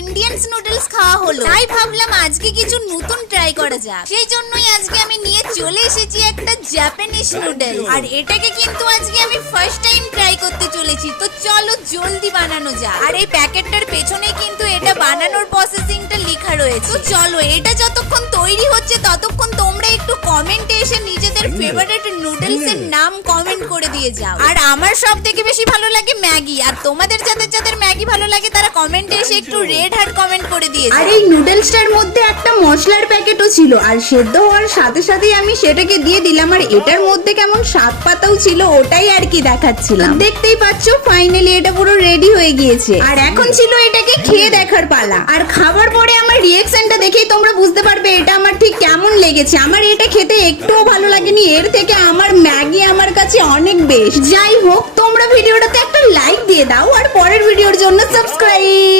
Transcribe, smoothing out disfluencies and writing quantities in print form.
Indians noodles খাওয়া হলো, তাই ভাবলাম আজকে কিছু নতুন ট্রাই করা যাক। সেই জন্যই আজকে আমি নিয়ে চলে এসেছি একটা জাপানিজ নুডল, আর এটাকে কিন্তু আজকে আমি ফার্স্ট টাইম ট্রাই করতে চলেছি। তো চলো জলদি বানানো যাক। আর এই প্যাকেটটার পেছনে কিন্তু এটা বানানোর প্রসেসিংটা লেখা রয়েছে। তো চলো এটা যতক্ষণ তৈরি হচ্ছে ততক্ষণ তোমরা একটু কমেন্টে এসে নিজেদের ফেভারিট নুডলস এর নাম কমেন্ট করে দিয়ে যাও। আর আমার সব থেকে বেশি ভালো লাগে ম্যাগি, আর তোমাদের যাদের যাদের ম্যাগি ভালো লাগে তারা কমেন্টে এসে একটু রেড হার্ট কমেন্ট করে দিয়ে যাও। আর এই নুডলসটার মধ্যে একটা মশলার প্যাকেটও ছিল, আর সেদ্ধ হওয়ার সাথে সাথেই আমি সেটাকে দিয়ে দিলাম। আর এটার মধ্যে কেমন শাক পাতাও ছিল, ওটাই আর কি দেখাচ্ছিলাম। দেখতেই পাচ্ছ ফাইনালি এটা পুরো রেডি হয়ে গিয়েছে, আর এখন ছিল এটাকে খেয়ে দেখার পালা। আর খাবার পরে আমার রিঅ্যাকশনটা দেখেই তোমরা বুঝতে পারবে এটা আমার ঠিক কেমন লেগেছে। আমার এটা খেতে একটুও ভালো লাগেনি, এর থেকে আমার ম্যাগি আমার কাছে অনেক বেস্ট। যাই হোক, তোমরা ভিডিওটাতে একটা লাইক দিয়ে দাও আর পরের ভিডিওর জন্য সাবস্ক্রাইব।